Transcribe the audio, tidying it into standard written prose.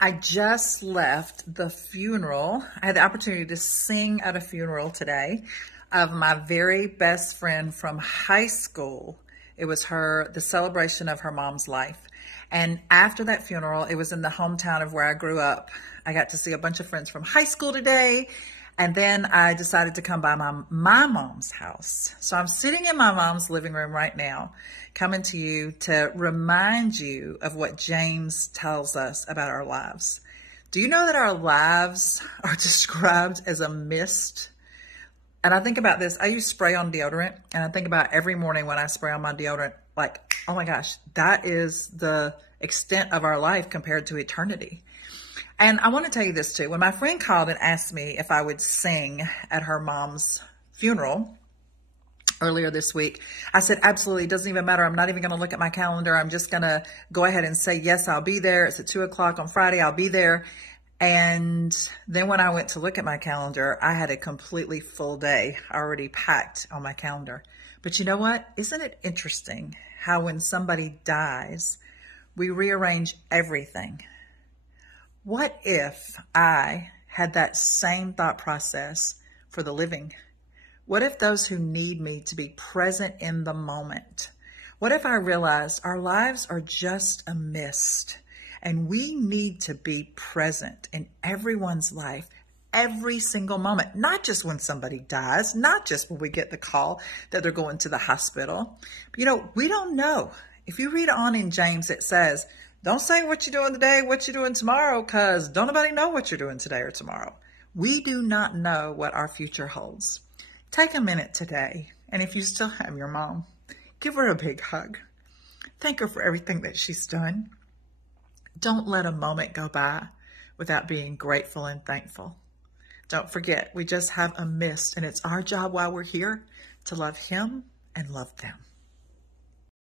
I just left the funeral. I had the opportunity to sing at a funeral today of my very best friend from high school. It was the celebration of her mom's life. And after that funeral, it was in the hometown of where I grew up. I got to see a bunch of friends from high school today. And then I decided to come by my mom's house. So I'm sitting in my mom's living room right now, coming to you to remind you of what James tells us about our lives. Do you know that our lives are described as a mist? And I think about this. I use spray on deodorant, and I think about every morning when I spray on my deodorant, like, oh my gosh, that is the extent of our life compared to eternity. And I want to tell you this too. When my friend called and asked me if I would sing at her mom's funeral earlier this week, I said, absolutely. It doesn't even matter. I'm not even going to look at my calendar. I'm just going to go ahead and say, yes, I'll be there. It's at 2:00 on Friday. I'll be there. And then when I went to look at my calendar, I had a completely full day already packed on my calendar. But you know what? Isn't it interesting how when somebody dies, we rearrange everything? What if I had that same thought process for the living? What if those who need me to be present in the moment? What if I realized our lives are just a mist and we need to be present in everyone's life every single moment, not just when somebody dies, not just when we get the call that they're going to the hospital. But, we don't know. If you read on in James, it says, don't say what you're doing today, what you're doing tomorrow, because don't nobody know what you're doing today or tomorrow. We do not know what our future holds. Take a minute today, and if you still have your mom, give her a big hug. Thank her for everything that she's done. Don't let a moment go by without being grateful and thankful. Don't forget, we just have a mist, and it's our job while we're here to love him and love them.